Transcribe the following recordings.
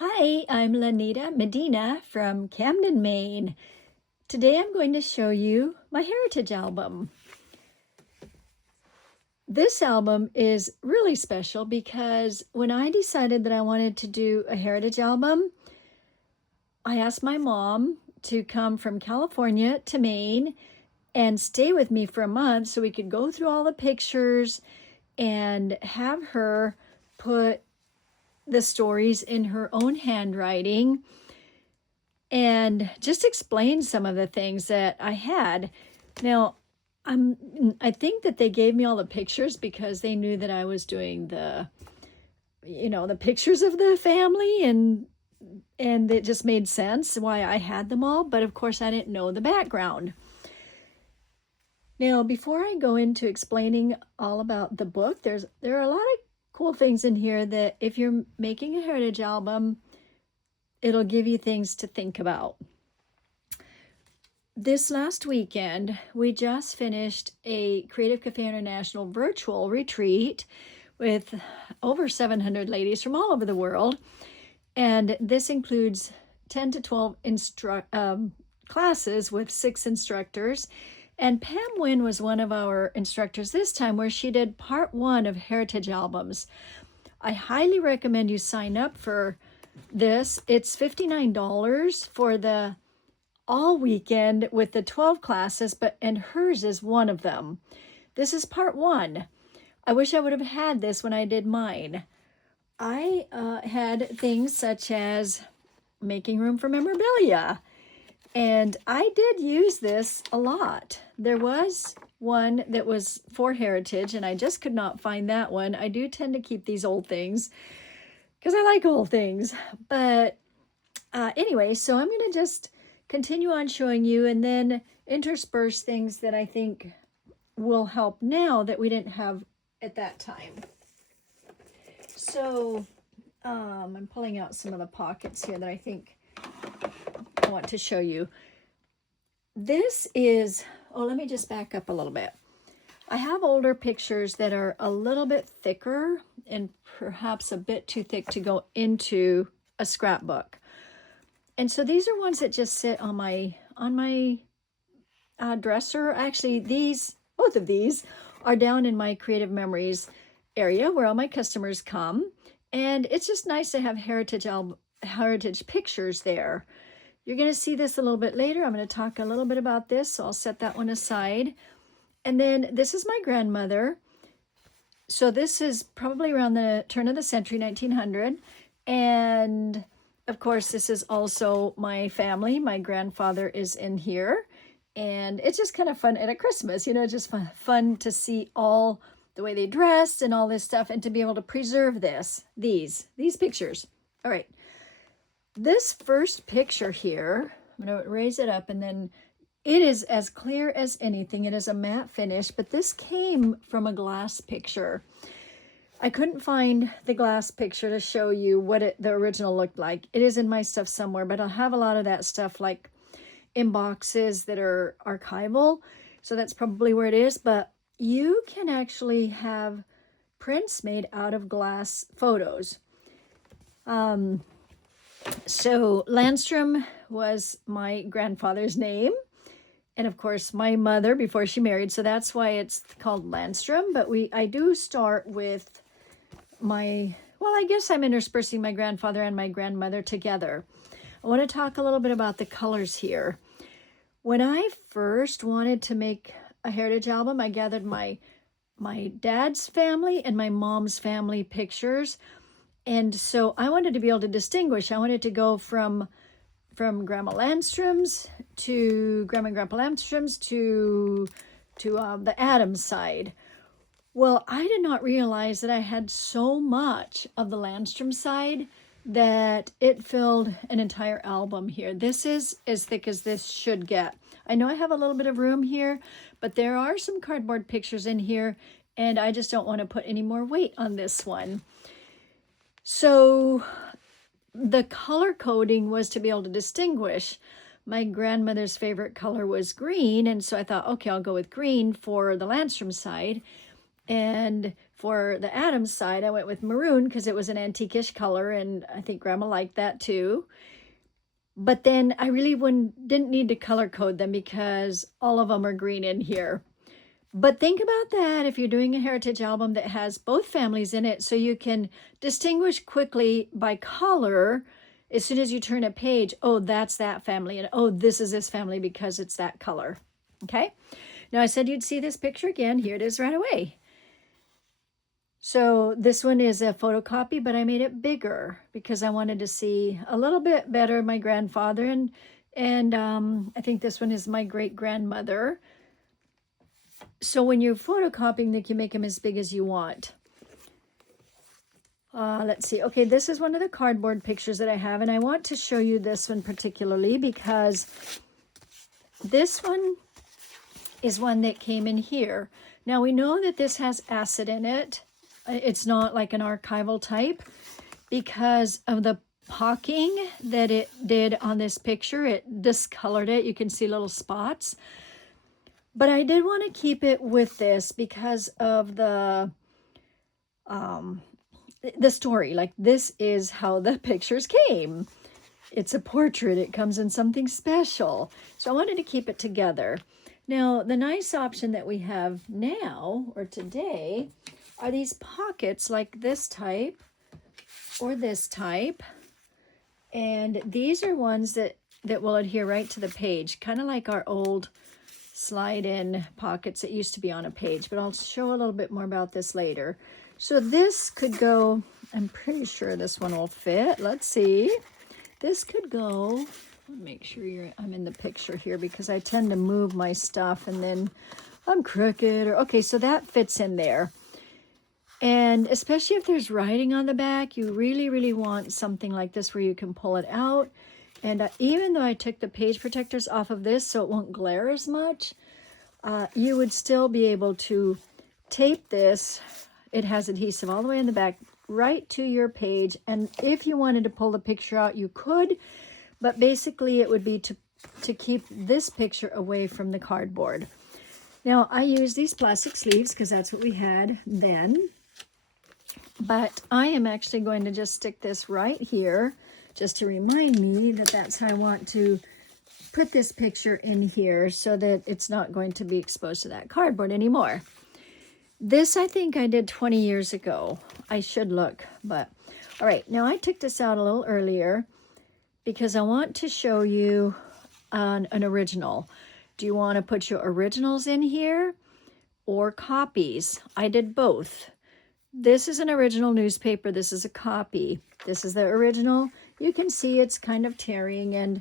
Hi, I'm Lanita Medina from Camden, Maine. Today I'm going to show you my heritage album. This album is really special because when I decided that I wanted to do a heritage album, I asked my mom to come from California to Maine and stay with me for a month so we could go through all the pictures and have her put the stories in her own handwriting and just explain some of the things that I had. Now, I think that they gave me all the pictures because they knew that I was doing the pictures of the family, and it just made sense why I had them all, but of course I didn't know the background. Now, before I go into explaining all about the book, there are a lot of cool things in here that if you're making a heritage album, it'll give you things to think about. This last weekend, we just finished a Creative Cafe International virtual retreat with over 700 ladies from all over the world. And this includes 10 to 12 classes with 6 instructors. And Pam Wynn was one of our instructors this time, where she did part 1 of heritage albums. I highly recommend you sign up for this. It's $59 for the all weekend with the 12 classes, and hers is one of them. This is part 1. I wish I would have had this when I did mine. I had things such as making room for memorabilia, and I did use this a lot. There was one that was for heritage, and I just could not find that one. I do tend to keep these old things because I like old things. But anyway, so I'm going to just continue on showing you and then intersperse things that I think will help now that we didn't have at that time. So I'm pulling out some of the pockets here that I think I want to show you. This is, let me just back up a little bit. I have older pictures that are a little bit thicker and perhaps a bit too thick to go into a scrapbook. And so these are ones that just sit on my dresser. Actually, both of these are down in my creative memories area where all my customers come. And it's just nice to have heritage pictures there. You're going to see this a little bit later. I'm going to talk a little bit about this, so I'll set that one aside. And then this is my grandmother. So this is probably around the turn of the century, 1900. And of course, this is also my family. My grandfather is in here. And it's just kind of fun at a Christmas, just fun to see all the way they dressed and all this stuff, and to be able to preserve these pictures. All right. This first picture here, I'm going to raise it up, and then it is as clear as anything. It is a matte finish, but this came from a glass picture. I couldn't find the glass picture to show you what the original looked like. It is in my stuff somewhere, but I'll have a lot of that stuff like in boxes that are archival. So that's probably where it is, but you can actually have prints made out of glass photos. So Landstrom was my grandfather's name. And of course, my mother before she married. So that's why it's called Landstrom. But I do start with I guess I'm interspersing my grandfather and my grandmother together. I want to talk a little bit about the colors here. When I first wanted to make a heritage album, I gathered my dad's family and my mom's family pictures. And so I wanted to be able to distinguish. I wanted to go from Grandma Landstrom's to Grandma and Grandpa Landstrom's to the Adams side. Well, I did not realize that I had so much of the Landstrom side that it filled an entire album here. This is as thick as this should get. I know I have a little bit of room here, but there are some cardboard pictures in here, and I just don't want to put any more weight on this one. So the color coding was to be able to distinguish. My grandmother's favorite color was green, and so I thought, okay, I'll go with green for the Landstrom side. And For the Adams side, I went with maroon because it was an antique-ish color, and I think Grandma liked that too. But then I really didn't need to color code them because all of them are green in here. But think about that if you're doing a heritage album that has both families in it, so you can distinguish quickly by color as soon as you turn a page. Oh, that's that family, and oh, this is this family because it's that color. Okay? Now I said you'd see this picture again. Here it is right away. So this one is a photocopy, but I made it bigger because I wanted to see a little bit better my grandfather, and I think this one is my great-grandmother. So when you're photocopying, you can make them as big as you want. Let's see. Okay, this is one of the cardboard pictures that I have, and I want to show you this one particularly because this one is one that came in here. Now we know that this has acid in it. It's not like an archival type because of the pocking that it did on this picture. It discolored it. You can see little spots. But I did want to keep it with this because of the story. Like, this is how the pictures came. It's a portrait. It comes in something special. So I wanted to keep it together. Now, the nice option that we have now or today are these pockets like this type or this type. And these are ones that will adhere right to the page, kind of like our old slide-in pockets that used to be on a page, but I'll show a little bit more about this later. So this could go, I'm pretty sure this one will fit. Let's see. This could go, make sure I'm in the picture here because I tend to move my stuff and then I'm crooked. Okay, so that fits in there. And especially if there's writing on the back, you really, really want something like this where you can pull it out. And even though I took the page protectors off of this so it won't glare as much, you would still be able to tape this. It has adhesive all the way in the back right to your page. And if you wanted to pull the picture out, you could. But basically, it would be to keep this picture away from the cardboard. Now, I use these plastic sleeves because that's what we had then. But I am actually going to just stick this right here just to remind me that that's how I want to put this picture in here so that it's not going to be exposed to that cardboard anymore. This I think I did 20 years ago. I should look, but all right. Now I took this out a little earlier because I want to show you an original. Do you want to put your originals in here or copies? I did both. This is an original newspaper. This is a copy. This is the original. You can see it's kind of tearing, and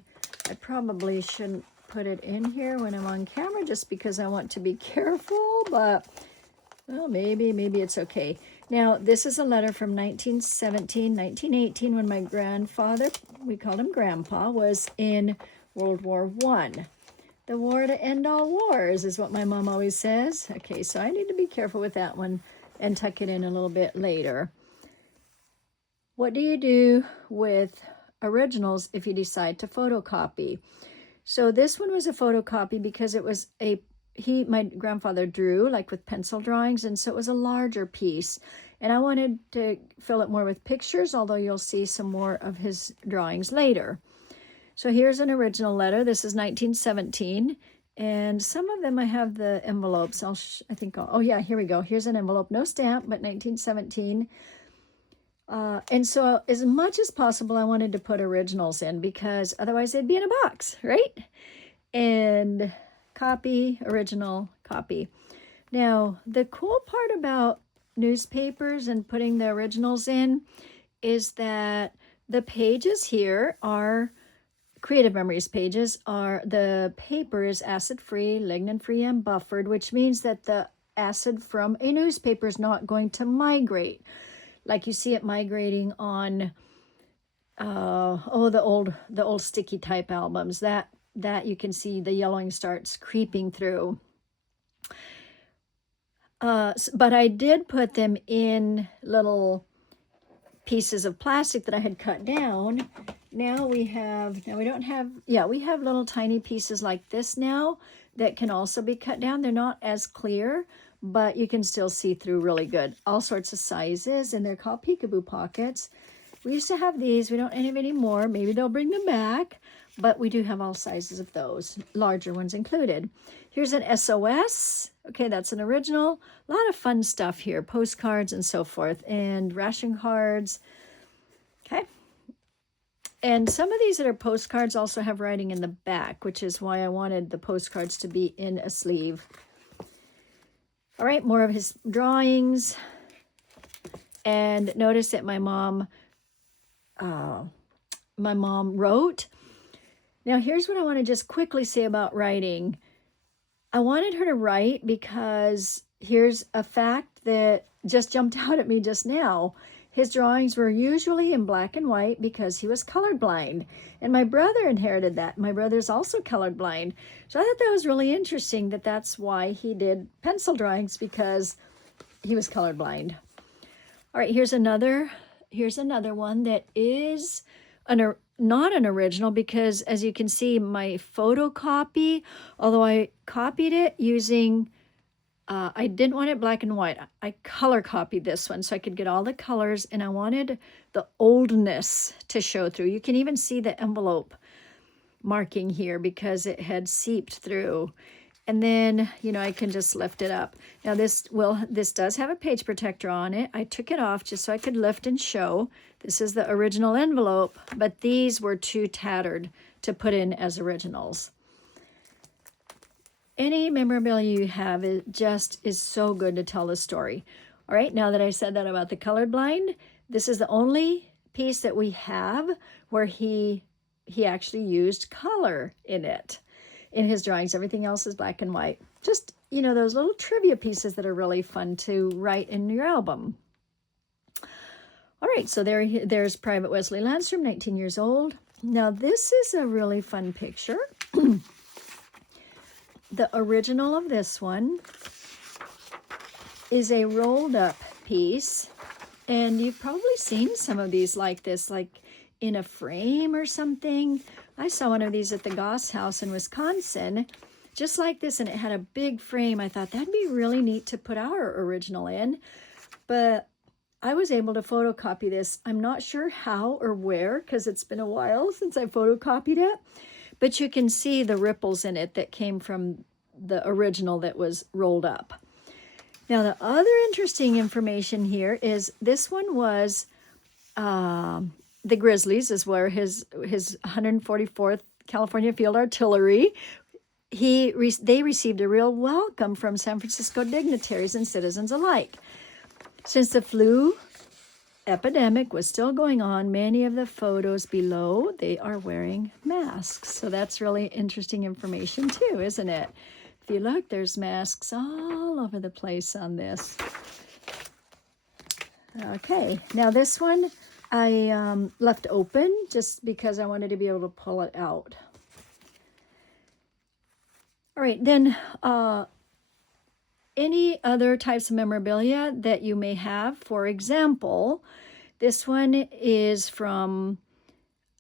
I probably shouldn't put it in here when I'm on camera just because I want to be careful, but well, maybe it's okay. Now, this is a letter from 1917, 1918 when my grandfather, we called him Grandpa, was in World War I. The war to end all wars is what my mom always says. Okay, so I need to be careful with that one and tuck it in a little bit later. What do you do with originals if you decide to photocopy? So this one was a photocopy because it was my grandfather drew like with pencil drawings, and so it was a larger piece. And I wanted to fill it more with pictures, although you'll see some more of his drawings later. So here's an original letter. This is 1917. And some of them I have the envelopes. Oh yeah, here we go. Here's an envelope, no stamp, but 1917. And so as much as possible, I wanted to put originals in because otherwise they'd be in a box, right? And copy, original, copy. Now, the cool part about newspapers and putting the originals in is that the pages here are Creative Memories pages. The paper is acid-free, lignin-free, and buffered, which means that the acid from a newspaper is not going to migrate like you see it migrating on the old sticky type albums. That you can see the yellowing starts creeping through. But I did put them in little pieces of plastic that I had cut down. We have little tiny pieces like this now that can also be cut down. They're not as clear, but you can still see through really good. All sorts of sizes, and they're called peekaboo pockets. We used to have these. We don't have any more. Maybe they'll bring them back, but we do have all sizes of those, larger ones included. Here's an SOS. Okay, that's an original. A lot of fun stuff here, postcards and so forth, and ration cards. Okay. And some of these that are postcards also have writing in the back, which is why I wanted the postcards to be in a sleeve. All right, more of his drawings. And notice that my mom wrote. Now, here's what I want to just quickly say about writing. I wanted her to write because here's a fact that just jumped out at me just now. His drawings were usually in black and white because he was colorblind. And my brother inherited that. My brother's also colorblind. So I thought that was really interesting that that's why he did pencil drawings, because he was colorblind. All right, here's another one that is not an original, because as you can see, my photocopy, although I copied it using, I didn't want it black and white. I color copied this one so I could get all the colors, and I wanted the oldness to show through. You can even see the envelope marking here because it had seeped through. And then, I can just lift it up. Now this does have a page protector on it. I took it off just so I could lift and show. This is the original envelope, but these were too tattered to put in as originals. Any memorabilia you have, it just is so good to tell the story. All right, now that I said that about the colorblind, this is the only piece that we have where he actually used color in it. In his drawings, everything else is black and white. Just, those little trivia pieces that are really fun to write in your album. All right, so there's Private Wesley Landstrom, 19 years old. Now, this is a really fun picture. The original of this one is a rolled up piece, and you've probably seen some of these like this, like in a frame or something. I saw one of these at the Goss House in Wisconsin, just like this, and it had a big frame. I thought that'd be really neat to put our original in, but I was able to photocopy this. I'm not sure how or where, because it's been a while since I photocopied it, but you can see the ripples in it that came from the original that was rolled up. Now, the other interesting information here is this one was the Grizzlies, is where his 144th California Field Artillery, they received a real welcome from San Francisco dignitaries and citizens alike. Since the flu epidemic was still going on, many of the photos below, they are wearing masks. So that's really interesting information too, isn't it? If you look, there's masks all over the place on this. Okay, now this one I left open just because I wanted to be able to pull it out. All right, then any other types of memorabilia that you may have. For example, this one is from,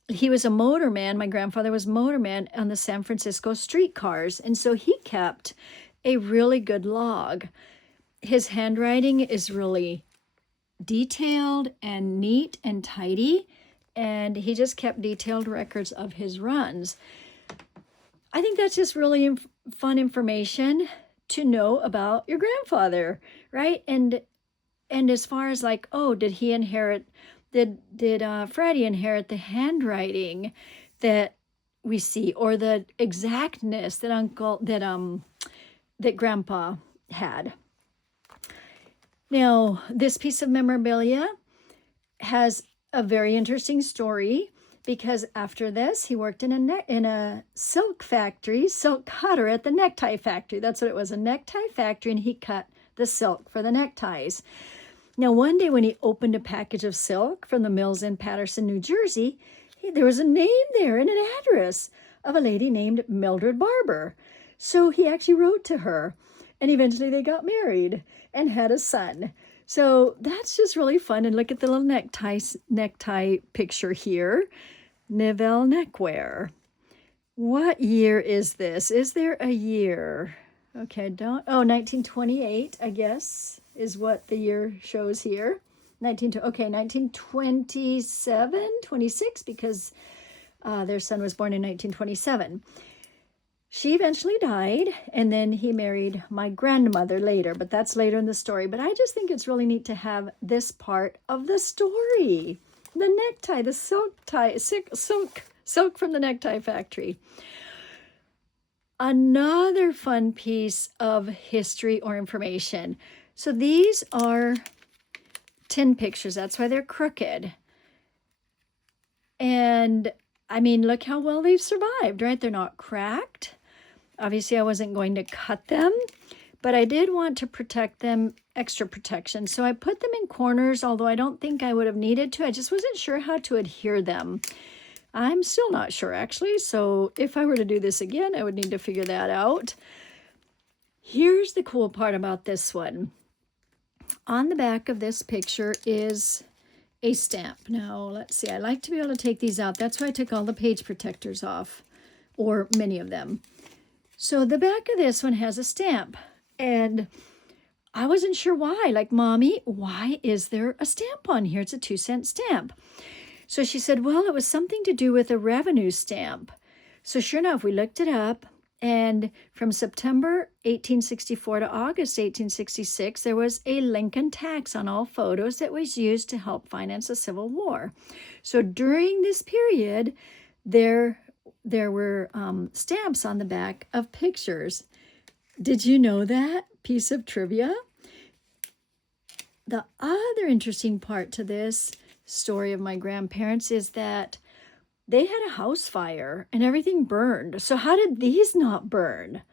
he was a motorman. My grandfather was a motorman on the San Francisco streetcars, and so he kept a really good log. His handwriting is really detailed and neat and tidy, and he just kept detailed records of his runs. I think that's just really fun information to know about your grandfather, right? And as far as like, oh, did he inherit, did Freddie inherit the handwriting that we see, or the exactness that Grandpa had? Now, this piece of memorabilia has a very interesting story, because after this, he worked in a silk factory, silk cutter at the necktie factory. That's what it was, a necktie factory, and he cut the silk for the neckties. Now, one day when he opened a package of silk from the mills in Paterson, New Jersey, there was a name there and an address of a lady named Mildred Barber. So he actually wrote to her, and eventually they got married and had a son. So that's just really fun. And look at the little necktie picture here. Nivelle neckwear. What year is this? Is there a year? Okay, don't, oh, 1928, I guess, is what the year shows here. 1927, 26, because their son was born in 1927. She eventually died, and then he married my grandmother later, but that's later in the story. But I just think it's really neat to have this part of the story. The necktie, the silk tie, silk from the necktie factory. Another fun piece of history or information. So these are tin pictures. That's why they're crooked. And I mean, look how well they've survived, right? They're not cracked. Obviously, I wasn't going to cut them, but I did want to protect them, extra protection. So I put them in corners, although I don't think I would have needed to. I just wasn't sure how to adhere them. I'm still not sure, actually. So if I were to do this again, I would need to figure that out. Here's the cool part about this one. On the back of this picture is a stamp. Now, let's see. I like to be able to take these out. That's why I took all the page protectors off, or many of them. So the back of this one has a stamp, and I wasn't sure why. Like, Mommy, why is there a stamp on here? It's a 2-cent stamp. So she said, well, it was something to do with a revenue stamp. So sure enough, we looked it up, and from September 1864 to August 1866, there was a Lincoln tax on all photos that was used to help finance the Civil War. So during this period, there were stamps on the back of pictures. Did you know that piece of trivia? The other interesting part to this story of my grandparents is that they had a house fire and everything burned. So how did these not burn?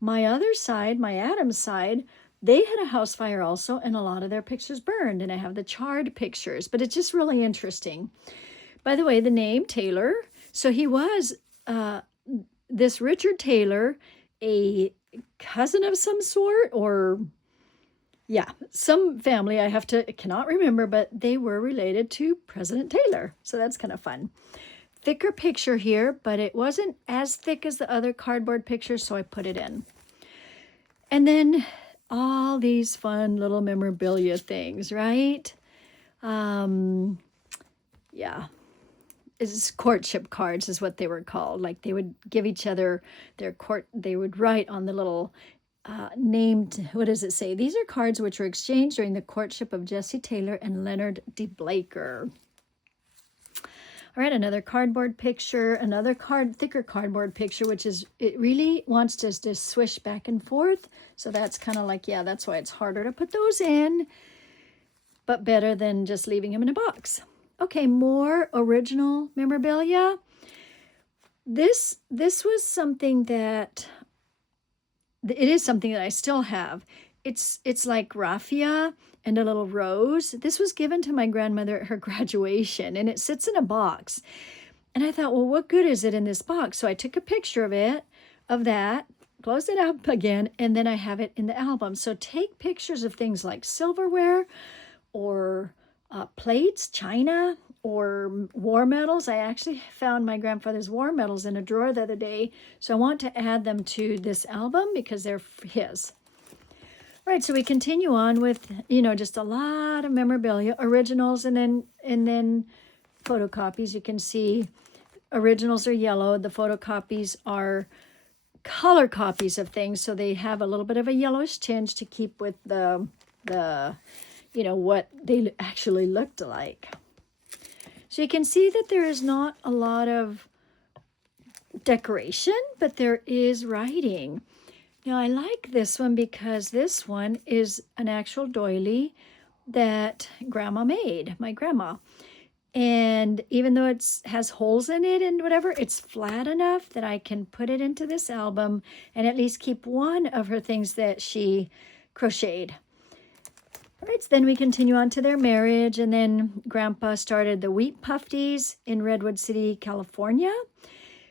My other side, my Adams side, they had a house fire also, and a lot of their pictures burned, and I have the charred pictures, but it's just really interesting. By the way, the name Taylor, so he was this Richard Taylor, a cousin of some sort, or yeah, some family. I cannot remember, but they were related to President Taylor. So that's kind of fun. Thicker picture here, but it wasn't as thick as the other cardboard pictures, so I put it in. And then all these fun little memorabilia things, right? Yeah. It's courtship cards is what they were called. Like, they would give each other they would write on the little named, what does it say? These are cards which were exchanged during the courtship of Jessie Taylor and Leonard D. Blaker. All right, another cardboard picture, another thicker cardboard picture, which is, it really wants to just swish back and forth. So that's kind of like, yeah, that's why it's harder to put those in, but better than just leaving them in a box. Okay, more original memorabilia. This was something that, it is something that I still have. It's like raffia and a little rose. This was given to my grandmother at her graduation, and it sits in a box. And I thought, well, what good is it in this box? So I took a picture of that, closed it up again, and then I have it in the album. So take pictures of things like silverware or plates, china, or war medals. I actually found my grandfather's war medals in a drawer the other day, so I want to add them to this album because they're his. All right, so we continue on with, just a lot of memorabilia, originals, and then photocopies. You can see originals are yellow. The photocopies are color copies of things, so they have a little bit of a yellowish tinge to keep with the what they actually looked like. So you can see that there is not a lot of decoration, but there is writing. Now, I like this one because this one is an actual doily that Grandma made, my grandma. And even though it has holes in it and whatever, it's flat enough that I can put it into this album and at least keep one of her things that she crocheted. All right, so then we continue on to their marriage, and then Grandpa started the Wheat Puffties in Redwood City, California,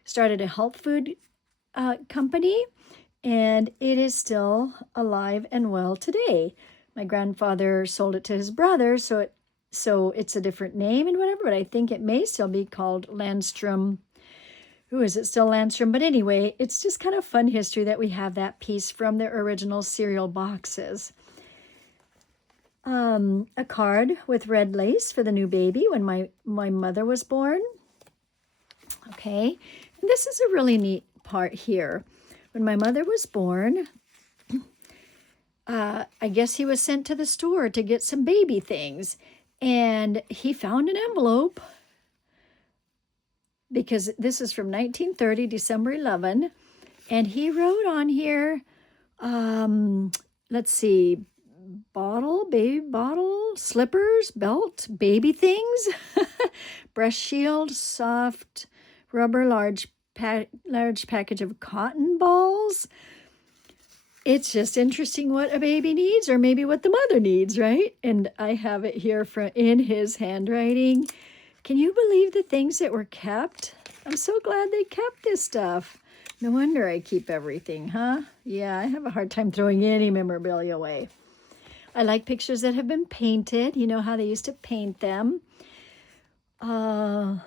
started a health food company, and it is still alive and well today. My grandfather sold it to his brother, so it's a different name and whatever, but I think it may still be called Landstrom Ooh, is it still Landstrom? But anyway, it's just kind of fun history that we have that piece from the original cereal boxes. A card with red lace for the new baby when my mother was born. Okay, and this is a really neat part here. When my mother was born, I guess he was sent to the store to get some baby things, and he found an envelope, because this is from 1930, December 11, and he wrote on here, let's see, bottle, baby bottle, slippers, belt, baby things, brush shield, soft rubber, large package of cotton balls. It's just interesting what a baby needs, or maybe what the mother needs, right? And I have it here in his handwriting. Can you believe the things that were kept? I'm so glad they kept this stuff. No wonder I keep everything, huh? Yeah, I have a hard time throwing any memorabilia away. I like pictures that have been painted. You know how they used to paint them. Now,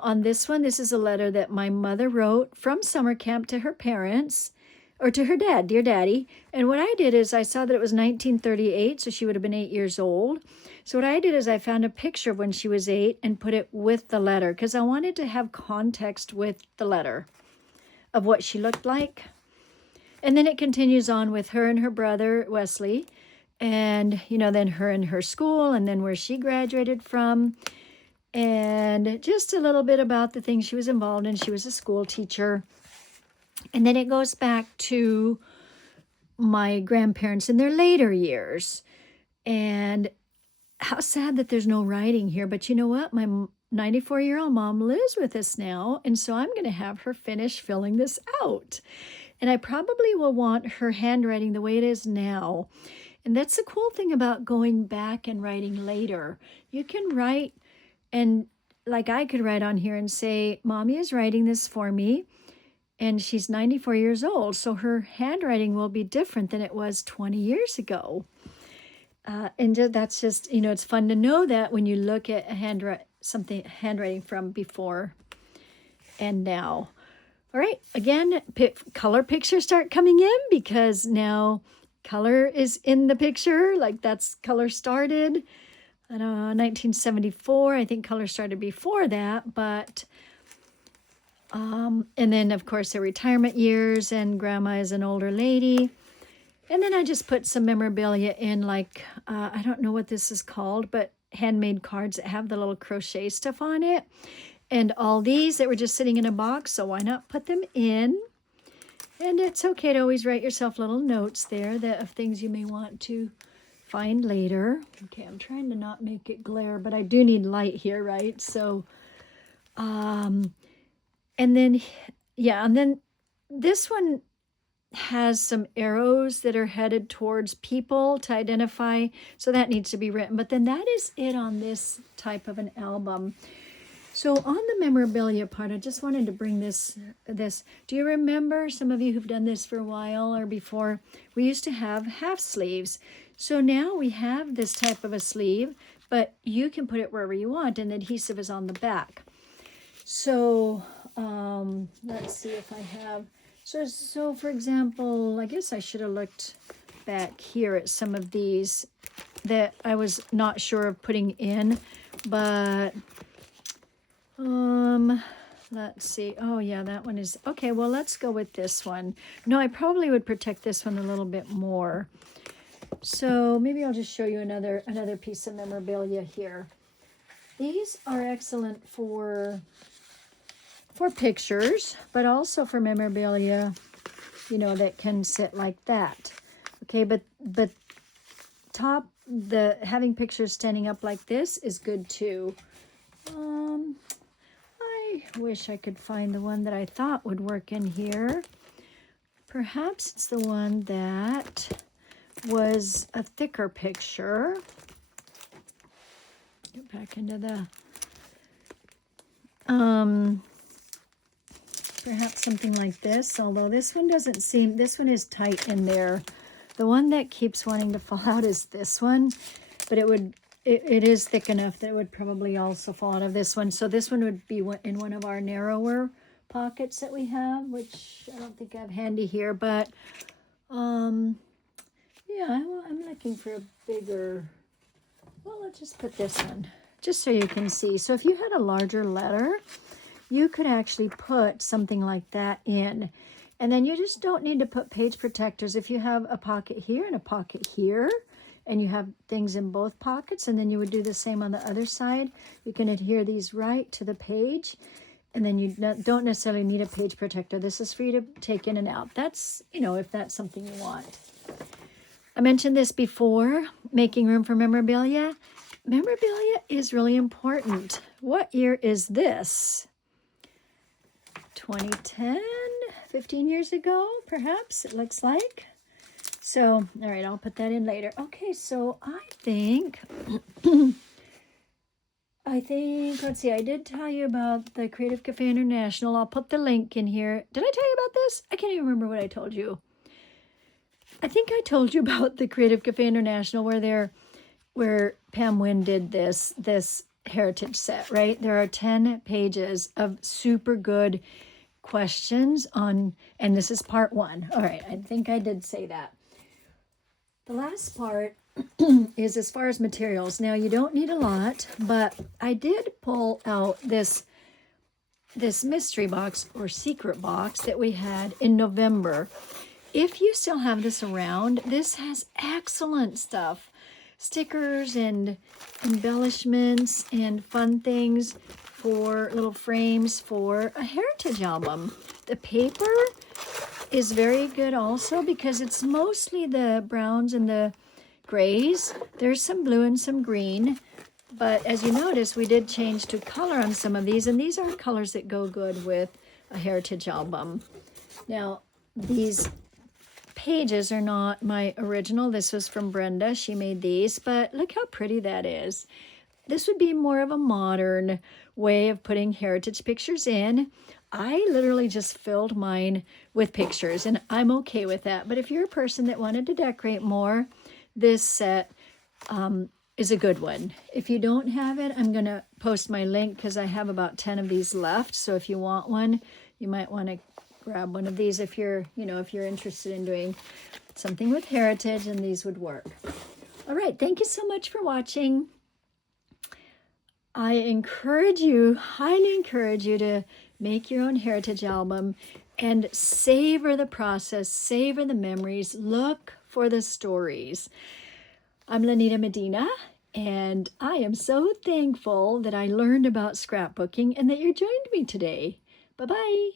on this one, this is a letter that my mother wrote from summer camp to her parents, or to her dad, dear daddy. And what I did is I saw that it was 1938, so she would have been 8 years old. So what I did is I found a picture of when she was 8 and put it with the letter, because I wanted to have context with the letter of what she looked like. And then it continues on with her and her brother, Wesley, and, you know, then her and her school, and then where she graduated from, and just a little bit about the things she was involved in. She was a school teacher. And then it goes back to my grandparents in their later years. And how sad that there's no writing here. But you know what? My 94-year-old mom lives with us now, and so I'm going to have her finish filling this out. And I probably will want her handwriting the way it is now. And that's the cool thing about going back and writing later. You can write, and like I could write on here and say, Mommy is writing this for me, and she's 94 years old, so her handwriting will be different than it was 20 years ago. And that's just, you know, it's fun to know that when you look at handwriting from before and now. All right, again, color pictures start coming in, because now color is in the picture. Like, that's color started. 1974. I think color started before that, but and then of course the retirement years, and grandma is an older lady. And then I just put some memorabilia in, like I don't know what this is called, but handmade cards that have the little crochet stuff on it. And all these that were just sitting in a box, so why not put them in? And it's okay to always write yourself little notes there of things you may want to find later. Okay, I'm trying to not make it glare, but I do need light here, right? So, and then this one has some arrows that are headed towards people to identify, so that needs to be written. But then that is it on this type of an album. So on the memorabilia part, I just wanted to bring this. Do you remember, some of you who've done this for a while or before, we used to have half sleeves. So now we have this type of a sleeve, but you can put it wherever you want, and the adhesive is on the back. So let's see if I have. So for example, I guess I should have looked back here at some of these that I was not sure of putting in, but let's see. Oh yeah, that one is okay. Well, let's go with this one. No, I probably would protect this one a little bit more. So maybe I'll just show you another piece of memorabilia here. These are excellent for pictures, but also for memorabilia, you know, that can sit like that. Okay, but having pictures standing up like this is good too. I wish I could find the one that I thought would work in here. Perhaps it's the one that was a thicker picture. Get back into the perhaps something like this, although this one doesn't seem, this one is tight in there. The one that keeps wanting to fall out is this one, but it it is thick enough that it would probably also fall out of this one. So this one would be in one of our narrower pockets that we have, which I don't think I have handy here, but yeah, I'm looking for a bigger, well, let's just put this one, just so you can see. So if you had a larger letter, you could actually put something like that in. And then you just don't need to put page protectors. If you have a pocket here and a pocket here, and you have things in both pockets, and then you would do the same on the other side, you can adhere these right to the page, and then you don't necessarily need a page protector. This is for you to take in and out. That's, you know, if that's something you want. I mentioned this before, making room for memorabilia. Memorabilia is really important. What year is this? 2010, 15 years ago, perhaps, it looks like. So, all right, I'll put that in later. Okay, so I think, let's see, I did tell you about the Creative Cafe International. I'll put the link in here. Did I tell you about this? I can't even remember what I told you. I think I told you about the Creative Cafe International where Pam Wynn did this heritage set, right? There are 10 pages of super good questions on, and this is part 1. All right, I think I did say that. The last part is as far as materials. Now, you don't need a lot, but I did pull out this mystery box or secret box that we had in November. If you still have this around, this has excellent stuff. Stickers and embellishments and fun things for little frames for a heritage album. The paper is very good also because it's mostly the browns and the grays. There's some blue and some green, but as you notice, we did change to color on some of these, and these are colors that go good with a heritage album. Now, these pages are not my original. This was from Brenda. She made these, but look how pretty that is. This would be more of a modern way of putting heritage pictures in. I literally just filled mine with pictures, and I'm okay with that. But if you're a person that wanted to decorate more, this set is a good one. If you don't have it, I'm going to post my link because I have about 10 of these left. So if you want one, you might want to grab one of these if you're interested in doing something with heritage, and these would work. All right, thank you so much for watching. I highly encourage you to make your own heritage album and savor the process, savor the memories, look for the stories. I'm Lanita Medina, and I am so thankful that I learned about scrapbooking and that you joined me today. Bye-bye.